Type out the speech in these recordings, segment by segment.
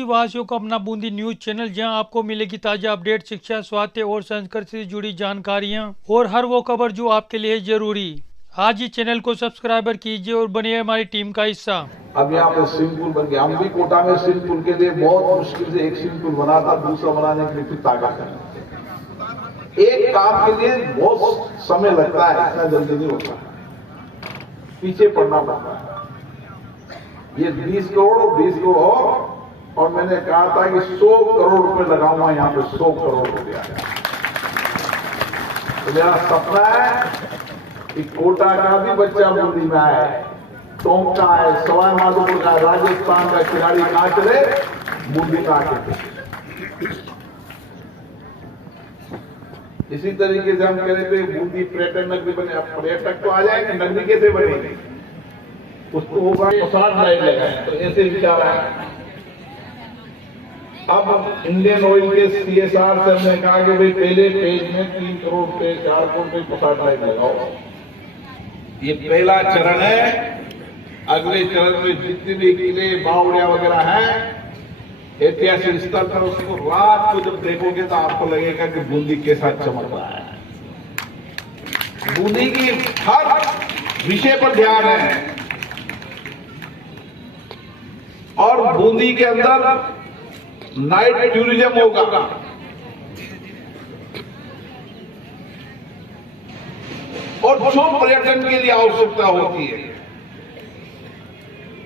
बूंदी वासियों को अपना बूंदी न्यूज चैनल, जहां आपको मिलेगी ताजा अपडेट, शिक्षा, स्वास्थ्य और संस्कृति से जुड़ी जानकारियां और हर वो खबर जो आपके लिए जरूरी। आज ही चैनल को सब्सक्राइबर कीजिए और बनिए हमारी टीम का हिस्सा। अब यहाँ पे स्विमिंग पूल बन गया। हम भी कोटा में स्विमिंग पूल के लिए बहुत मुश्किल से एक स्विमिंग पूल बना था, दूसरा बनाने के लिए फिर ताकत है। एक काम के लिए बहुत समय लगता है, इतना जल्दी नहीं होता, पीछे पड़ना पड़ता है। ये 20 करोड़ और मैंने कहा था कि 100 करोड़ रुपए लगाऊंगा यहाँ पे, 100 करोड़ रुपया। तो मेरा सपना है कि कोटा का भी बच्चा बूंदी में आए, टोंक का है, सवाई माधोपुर का, राजस्थान का खिलाड़ी कहां चले, बूंदी का आके। इसी तरीके से हम कह रहे थे बूंदी पर्यटन नगरी बने। अब पर्यटक तो आ जाएंगे, नगरी कैसे बनेगी, उसको होगा प्रसाद लाइट लगाए। तो ऐसे विचार है। अब इंडियन ऑयल के CSR से हमने कहा कि भाई पहले पेज में 3 करोड़ रुपए 4 करोड़ रुपए प्रसाद लाइट लगाओ। ये पहला चरण है। अगले चरण में जितने भी किले बावड़िया वगैरह हैं ऐतिहासिक स्थल पर, उसको रात को जब देखोगे तो आपको लगेगा कि बूंदी के साथ चमक रहा है। बूंदी की हर विषय पर ध्यान है और बूंदी के अंदर नाइट टूरिज्म होगा। और जो पर्यटन के लिए आवश्यकता होती है,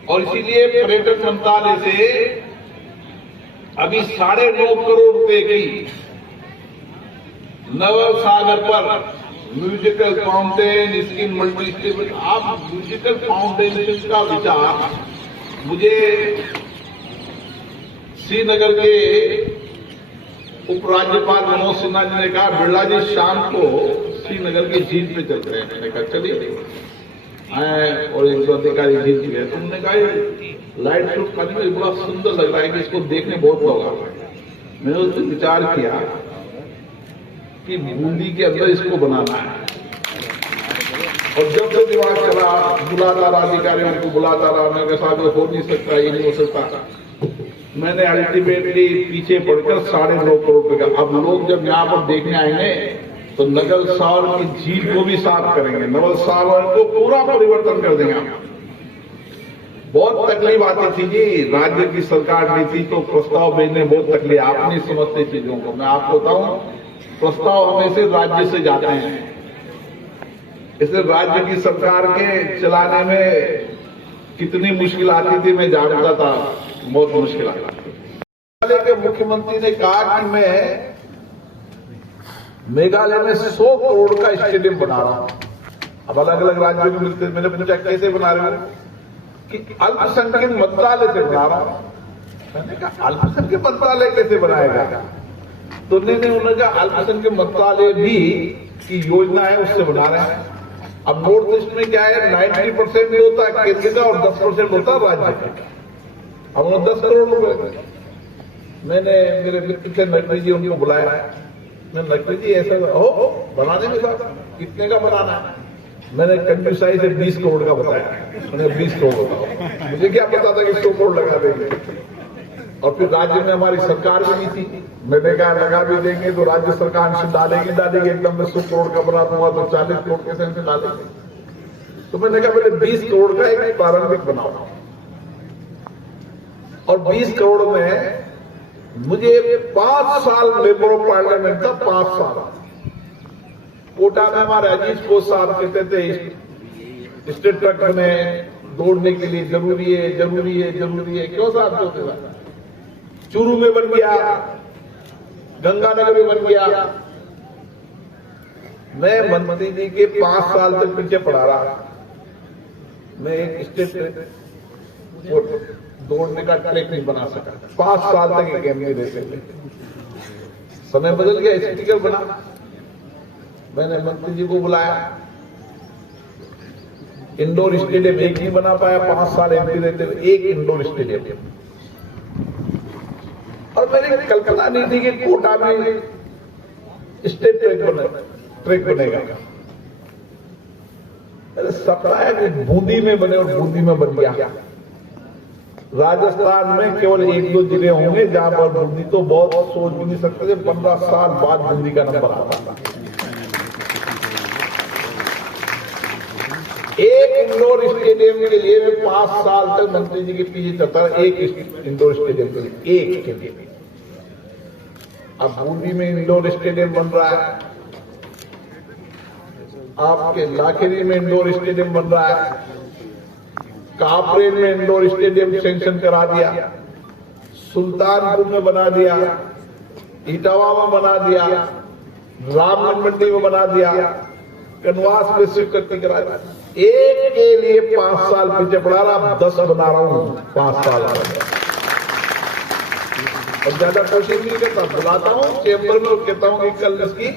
और इसीलिए पर्यटन मंत्रालय से अभी 9.5 करोड़ रुपए की नवल सागर पर musical fountain, skin multi stable. आप म्यूजिकल फाउंटेन का विचार मुझे श्रीनगर के उपराज्यपाल मनोज सिन्हा जी ने कहा, बिरला जी शाम को श्रीनगर की झील पे चलते हैं। मैंने कहा चलिए आए, और एक दो अधिकारी झील पे गए। तुमने कहा लाइट शूट करने में बड़ा सुंदर लग रहा है कि इसको देखने बहुत लोग आ रहे हैं। मैंने उससे विचार किया कि बूंदी के अंदर इसको बनाना है। और जब जब दिमाग चला, बुलाता रहा अधिकारियों को, बुलाता रहा। मैं कहा साहब हो नहीं सकता, ये नहीं हो सकता। मैंने अल्टीमेटली पीछे पड़कर 9.5 करोड़ रुपए का। अब लोग जब यहाँ पर देखने आएंगे तो नगल साल की झील को भी साफ करेंगे, नवल साल को पूरा परिवर्तन कर देंगे। बहुत तकलीफ आती थी जी, राज्य की सरकार नहीं थी तो प्रस्ताव भेजने बहुत तकलीफ। आप नहीं समझते चीजों को। मैं आपको बताऊं, प्रस्ताव हमेशा राज्य से जाते हैं, इसलिए राज्य की सरकार के चलाने में कितनी मुश्किल आती थी मैं जानता था, बहुत मुश्किल आता। मेघालय के मुख्यमंत्री ने कहा कि मैं मेघालय में 100 करोड़ का स्टेडियम बना रहा हूं। अब अलग अलग राज्यों में मिलते, मैंने पूछा कैसे बना रहे हो, कि अल्पसंख्यक मंत्रालय से बना रहा हूं। मैंने कहा अल्पसंख्यक मंत्रालय कैसे बनाएगा, तो उन्होंने कहा अल्पसंख्यक मंत्रालय भी की योजना है, उससे बना रहे हैं। अब नॉर्थ ईस्ट में क्या है, 90% भी होता है केंद्र का और 10% होता है राज्य का। अब 10 करोड़ रुपए। मैंने मेरे मित्र थे नकवी जी, उनको बुलाया। मैं नकवी जी ऐसा हो बनाने में साथ कितने का बनाना है। मैंने कंजूसाई से 20 करोड़ का बताया। मैंने 20 करोड़ बताओ, मुझे क्या पता था कि 100 करोड़ लगा देंगे। और फिर राज्य में हमारी सरकार भी नहीं थी। मैंने कहा लगा भी देंगे तो राज्य सरकार से डालेगी एकदम में 100 करोड़ का बना दूंगा तो 40 करोड़ कैसे से डालेंगे। तो मैंने कहा पहले 20 करोड़ का एक प्रारंभिक बनाओ। और 20 करोड़ में मुझे 5 साल मेंबर ऑफ पार्लियामेंट था, 5 साल। कोटा में हमारे अजीत बोस साहब कहते थे स्टेट ट्रक में दौड़ने के लिए जरूरी है। क्यों साहब जो चूरू में बन गया, गंगानगर में बन गया। मैं मंत्री जी के 5 साल तक पीछे पड़ा रहा। मैं एक स्टेट दौड़ने का ट्रैक नहीं बना सका। 5 साल तक एक गेम नहीं देते थे। समय बदल गया, स्पीकर बना। मैंने मंत्री जी को बुलाया। इंडोर स्टेडियम एक नहीं बना पाया, 5 साल एमपी रहते हुए एक इंडोर स्टेडियम। और मेरी कल्पना नहीं थी कि कोटा में स्टेट ट्रैक बनेगा। सपना है कि बूंदी में बने और बूंदी में बन गया। राजस्थान में केवल 1-2 जिले होंगे जहां पर बुद्धि तो बहुत सोच भी नहीं सकते, 15 साल बाद बुद्धि का नंबर आता था। एक इंडोर स्टेडियम के लिए मैं 5 साल तक मंत्री जी के पीछे चलता रहा, एक इंडोर स्टेडियम के लिए, एक के लिए। अब बूंदी में इंडोर स्टेडियम बन रहा है, आपके लाखेरी में इंडोर स्टेडियम बन रहा है, कापरेन में इंडोर स्टेडियम सेंक्शन करा दिया, सुल्तानपुर में बना दिया, इटावा में बना दिया, रामगढ़ मंडी में बना दिया, कनवास में स्वीकृति करा दिया। एक के लिए 5 साल पीछे पड़ा रहा, 10 बना रहा हूं 5 साल में, और ज्यादा कोशिश नहीं करता। बुलाता हूं चेंबर में और कहता हूं कि कल इसकी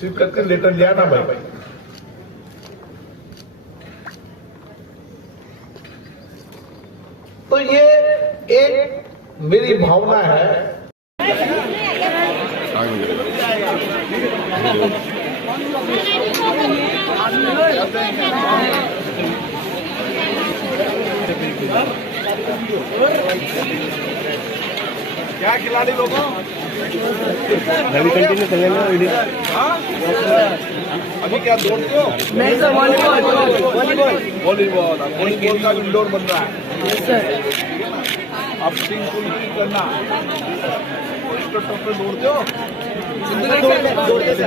स्वीकृति लेटर लिया ना भाई। तो ये एक मेरी भावना है। क्या खिलाड़ी लोगों अभी कंटिन्यू करेंगे वीडियो। अभी क्या दौड़ते हो? नहीं sir, volleyball volleyball volleyball volleyball का इंडोर बन रहा है। Yes sir. अब स्विमिंग पूल की करना, दौड़ते हो? Yes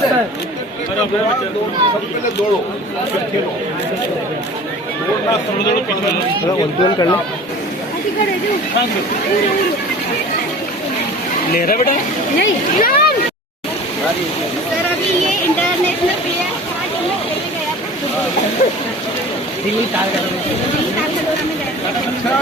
sir. सबसे पहले दौड़ो, फिर खेलो। दौड़ना थोड़ा वन कर लो। ले रहा बेटा? नहीं सर, अभी ये इंटरनेशनल प्लेयर गया था, दिल्ली ताल का दौरा में गया था। अच्छा।